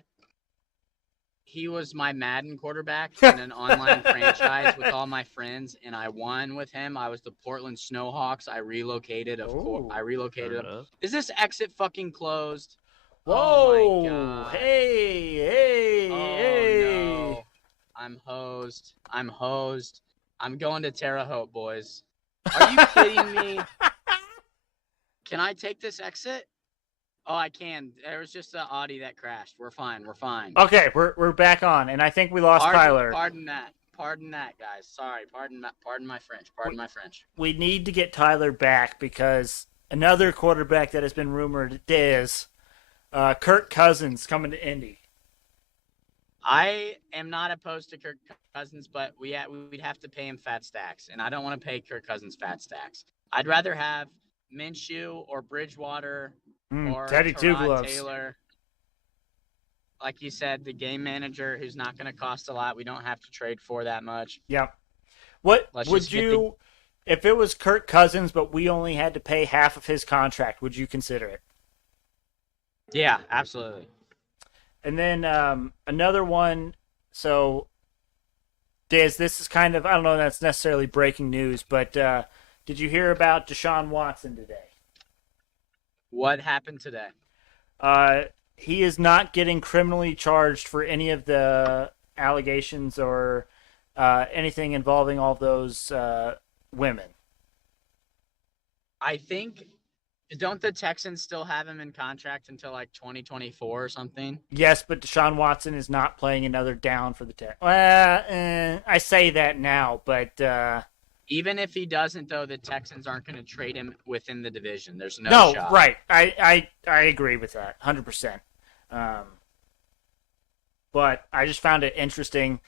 He was my Madden quarterback in an online franchise with all my friends, and I won with him. I was the Portland Snowhawks. I relocated. I relocated. Is this exit fucking closed? Whoa! Oh my God. Hey! No. I'm hosed. I'm going to Terre Haute, boys. Are you kidding me? Can I take this exit? Oh, I can. There was just an Audi that crashed. We're fine. Okay, we're back on, and I think we lost Tyler. Pardon that, guys. Sorry. Pardon my French. We need to get Tyler back because another quarterback that has been rumored is Kirk Cousins coming to Indy. I am not opposed to Kirk Cousins, but we'd have to pay him fat stacks, and I don't want to pay Kirk Cousins fat stacks. I'd rather have Minshew or Bridgewater or Teddy Two Gloves. Taylor. Like you said, the game manager who's not going to cost a lot. We don't have to trade for that much. Yep. What would you, if it was Kirk Cousins, but we only had to pay half of his contract, would you consider it? Yeah, absolutely. And then another one. So Diz, this is kind of, I don't know if that's necessarily breaking news, but did you hear about Deshaun Watson today? What happened today? Uh, he is not getting criminally charged for any of the allegations or anything involving all those women. I think don't the Texans still have him in contract until like 2024 or something? Yes, but Deshaun Watson is not playing another down for the Texans. I say that now, but Even if he doesn't, though, the Texans aren't going to trade him within the division. There's no no, shot. right. I agree with that 100%. But I just found it interesting.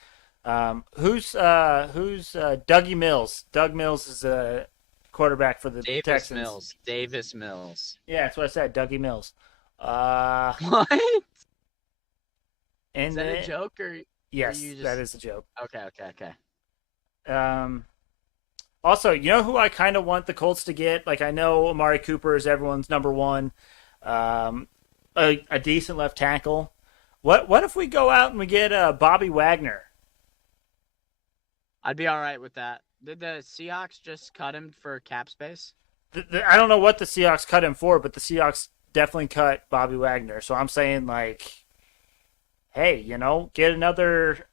Who's Dougie Mills? Doug Mills is a quarterback for the Texans. Davis Mills. Yeah, that's what I said. Dougie Mills. What? And Is that a joke or? Yes, you just... that is a joke. Okay. Also, you know who I kind of want the Colts to get? Like, I know Amari Cooper is everyone's number one. A decent left tackle. What if we go out and we get Bobby Wagner? I'd be all right with that. Did the Seahawks just cut him for cap space? I don't know what the Seahawks cut him for, but the Seahawks definitely cut Bobby Wagner. So I'm saying, like, hey, get another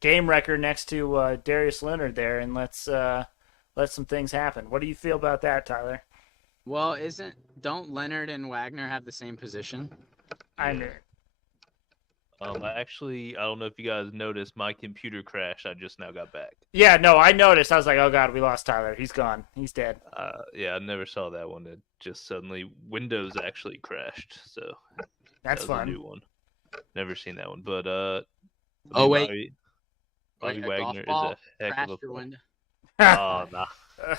game record next to Darius Leonard there, and let's let some things happen. What do you feel about that, Tyler? Well, don't Leonard and Wagner have the same position? I mean, Actually, I don't know if you guys noticed, my computer crashed. I just now got back. yeah, no, I noticed. I was like, oh god, we lost Tyler. He's gone. He's dead. Yeah, I never saw that one. It just suddenly Windows actually crashed. So That's that was fun. a new one. Never seen that one, but Oh wait, Bobby a Wagner golf is a heck crashed of a your player. window. Oh, nah.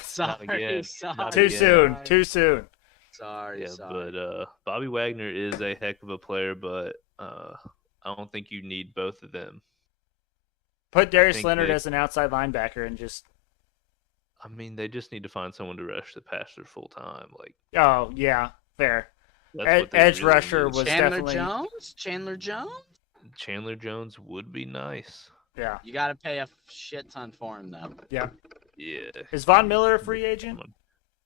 Sorry, again. sorry. Too again. soon. Too soon. Sorry, Yeah, sorry. but Bobby Wagner is a heck of a player, but I don't think you need both of them. Put Darius Leonard as an outside linebacker and just. I mean, they just need to find someone to rush the passer full time. Like, oh yeah, fair. that's what they Edge really rusher need. was Chandler definitely. Jones? Chandler Jones would be nice. Yeah. You got to pay a shit ton for him, though. Yeah. Yeah. Is Von Miller a free agent?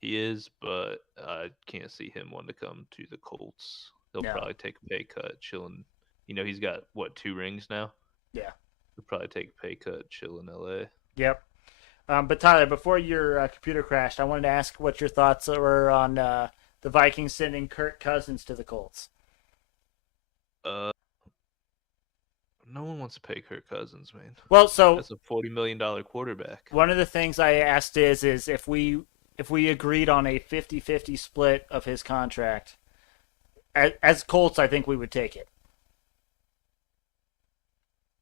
He is, but I can't see him wanting to come to the Colts. He'll probably take a pay cut, chilling. He's got, 2 rings now? Yeah. He'll probably take a pay cut, chill in L.A. Yep. But Tyler, before your computer crashed, I wanted to ask what your thoughts were on the Vikings sending Kirk Cousins to the Colts. No one wants to pay Kirk Cousins, man. Well, so that's a $40 million quarterback. One of the things I asked is if we agreed on a 50-50 split of his contract, as Colts, I think we would take it.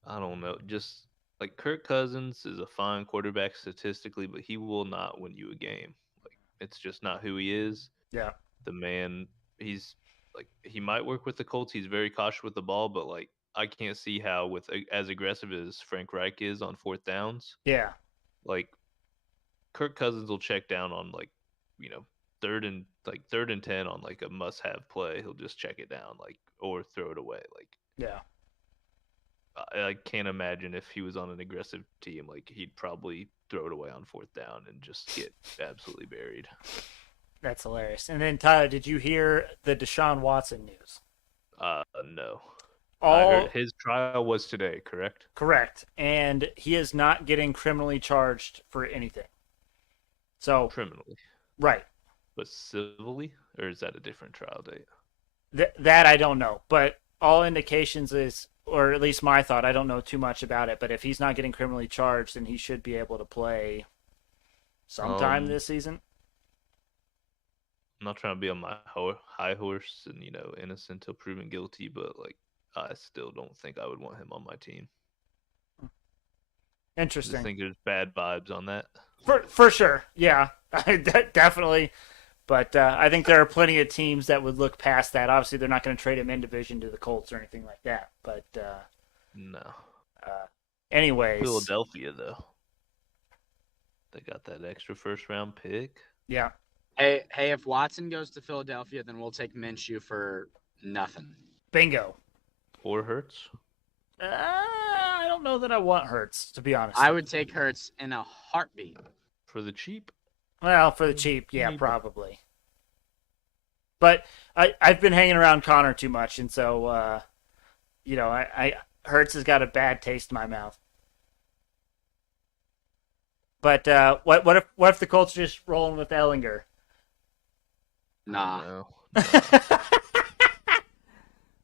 I don't know. Just like Kirk Cousins is a fine quarterback statistically, but he will not win you a game. Like, it's just not who he is. Yeah. The man, he's like, he might work with the Colts. He's very cautious with the ball, but like, I can't see how with as aggressive as Frank Reich is on 4th downs. Yeah. Like, Kirk Cousins will check down on like, 3rd and 10 on like a must-have play. He'll just check it down, like, or throw it away. Like, yeah. I can't imagine if he was on an aggressive team, like he'd probably throw it away on 4th down and just get absolutely buried. That's hilarious. And then Tyler, did you hear the Deshaun Watson news? No. I heard his trial was today, correct? Correct. And he is not getting criminally charged for anything. So criminally. Right. But civilly? Or is that a different trial date? That I don't know. But all indications is, or at least my thought, I don't know too much about it, but if he's not getting criminally charged, then he should be able to play sometime this season. I'm not trying to be on my high horse and, innocent until proven guilty, but like, I still don't think I would want him on my team. Interesting. I think there's bad vibes on that. For sure, yeah, definitely. But I think there are plenty of teams that would look past that. Obviously, they're not going to trade him in division to the Colts or anything like that. But no. Anyways, Philadelphia though, they got that extra 1st-round pick. Yeah. Hey, if Watson goes to Philadelphia, then we'll take Minshew for nothing. Bingo. Or Hurts. I don't know that I want Hurts, to be honest. I would take Hurts in a heartbeat. For the cheap. Well, for the cheap, yeah, Maybe. probably. But I've been hanging around Connor too much, and so I Hurts has got a bad taste in my mouth. But what if the Colts are just rolling with Ellinger? Nah.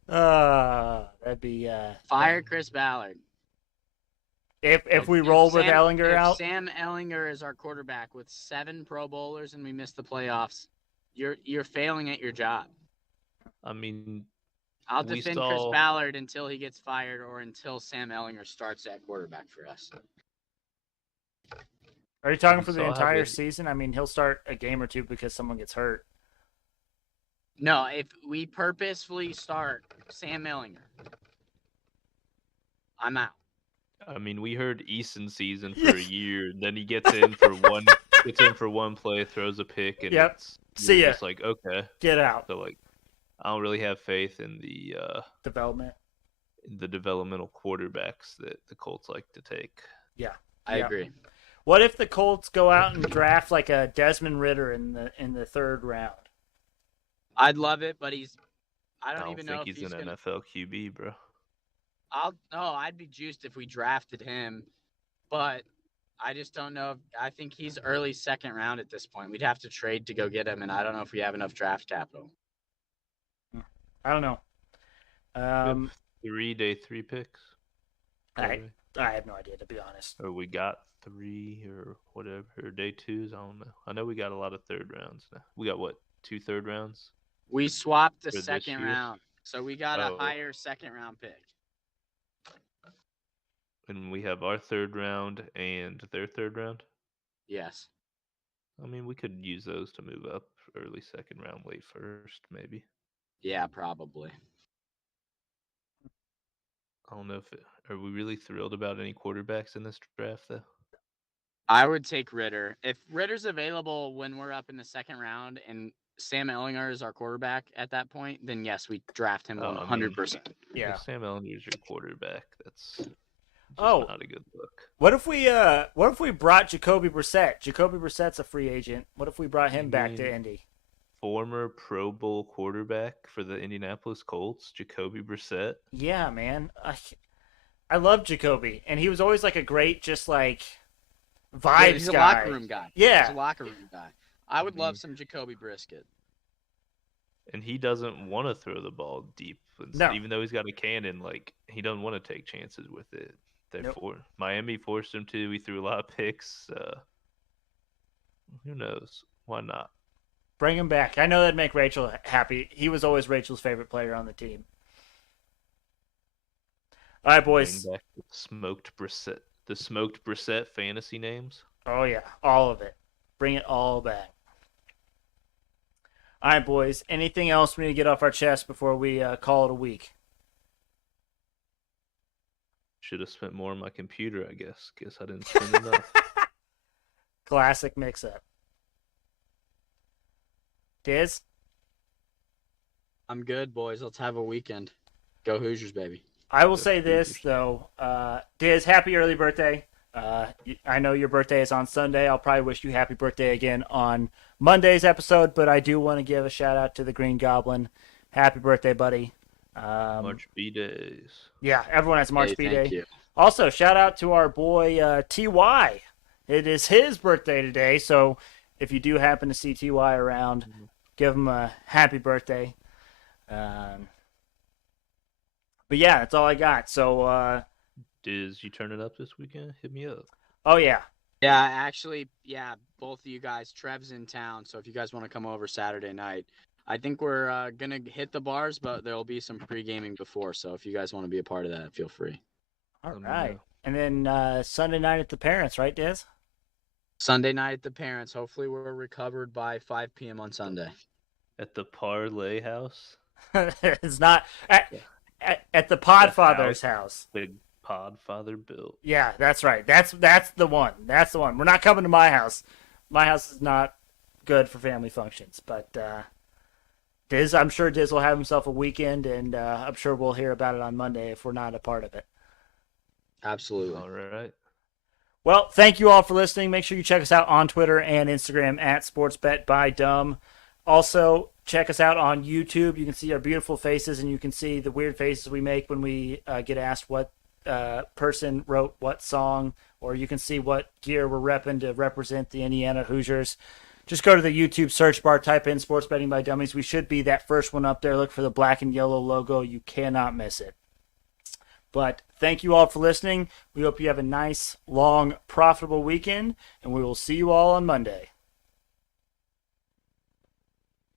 No. That'd be Fire Chris Ballard. if we roll with Ellinger if out. Sam Ellinger is our quarterback with 7 Pro Bowlers and we miss the playoffs, you're failing at your job. I mean, I'll We defend saw- Chris Ballard until he gets fired or until Sam Ellinger starts at quarterback for us. Are you talking we for the saw how entire good- season? I mean, he'll start a game or two because someone gets hurt. No, if we purposefully start Sam Ellinger, I'm out. I mean, we heard Eason season for a year. Then he gets in for one play, throws a pick, and Yep. you're See ya. just like, okay. Get out. So like, I don't really have faith in Development. the developmental quarterbacks that the Colts like to take. I Yeah. agree. What if the Colts go out and draft like a Desmond Ritter in the third round? I'd love it, but I I don't don't even know think if he's he's an gonna. NFL QB, bro. I'd be juiced if we drafted him, but I just don't know. I think he's early second round at this point. We'd have to trade to go get him, and I don't know if we have enough draft capital. I don't know. We have 3 day 3 picks. I have no idea, to be honest. Or we got 3 or whatever, or day 2s. I don't know. I know we got a lot of third rounds now. We got what, 2 third rounds? We swapped the For this second year? round, so we got a Oh. higher second round pick. And we have our third round and their third round. Yes. I mean, we could use those to move up early second round, late first, maybe. Yeah, probably. I don't know if are we really thrilled about any quarterbacks in this draft though. I would take Ritter. If Ritter's available when we're up in the second round and Sam Ellinger is our quarterback at that point, then yes, we draft him Oh, I mean, 100%. Yeah. If Sam Ellinger's your quarterback, that's just Oh. not a good look. What if we brought Jacoby Brissett? Jacoby Brissett's a free agent. What if we brought him back to mean- Indy? Former Pro Bowl quarterback for the Indianapolis Colts, Jacoby Brissett. Yeah, man. I love Jacoby, and he was always like a great, just like vibes He's a guy. locker room guy. Yeah. He's a locker room guy. I would love Mhm. some Jacoby Brisket. And he doesn't want to throw the ball deep. No. Even though he's got a cannon, like he doesn't want to take chances with it. Therefore, Miami forced him to. He threw a lot of picks. Who knows? Why not? Bring him back. I know that'd make Rachel happy. He was always Rachel's favorite player on the team. All right, boys. Bring back the smoked Brissett fantasy names. Oh yeah, all of it. Bring it all back. All right, boys. Anything else we need to get off our chest before we call it a week? Should have spent more on my computer, I guess. Guess I didn't spend enough. Classic mix-up. Diz? I'm good, boys. Let's have a weekend. Go Hoosiers, baby. I will Go say this, Hoosiers. though. Diz, happy early birthday. I know your birthday is on Sunday. I'll probably wish you happy birthday again on Monday's episode, but I do want to give a shout-out to the Green Goblin. Happy birthday, buddy. March B days. Yeah, everyone has March Hey, B thank Day. you. Also, shout out to our boy TY. It is his birthday today, so if you do happen to see TY around, give him a happy birthday. But yeah, that's all I got. So, Diz, you turn it up this weekend? Hit me up. oh yeah, Yeah, actually, yeah, both of you guys. Trev's in town, so if you guys want to come over Saturday night, I think we're gonna hit the bars, but there'll be some pre-gaming before. So if you guys want to be a part of that, feel free. all Let me right. know. And then Sunday night at the Parents, right, Diz? Sunday night at the Parents. Hopefully, we're recovered by 5 p.m. on Sunday. At the Parlay House? It's not at the The Podfather's house. Big Podfather built. Yeah, that's right. That's the one. That's the one. We're not coming to my house. My house is not good for family functions. But Diz, I'm sure Diz will have himself a weekend, and I'm sure we'll hear about it on Monday if we're not a part of it. Absolutely. All right. Well, thank you all for listening. Make sure you check us out on Twitter and Instagram at SportsBetByDumb. Also, check us out on YouTube. You can see our beautiful faces, and you can see the weird faces we make when we get asked what person wrote what song, or you can see what gear we're repping to represent the Indiana Hoosiers. Just go to the YouTube search bar, type in Sports Betting by Dummies. We should be that first one up there. Look for the black and yellow logo. You cannot miss it. But thank you all for listening. We hope you have a nice, long, profitable weekend, and we will see you all on Monday.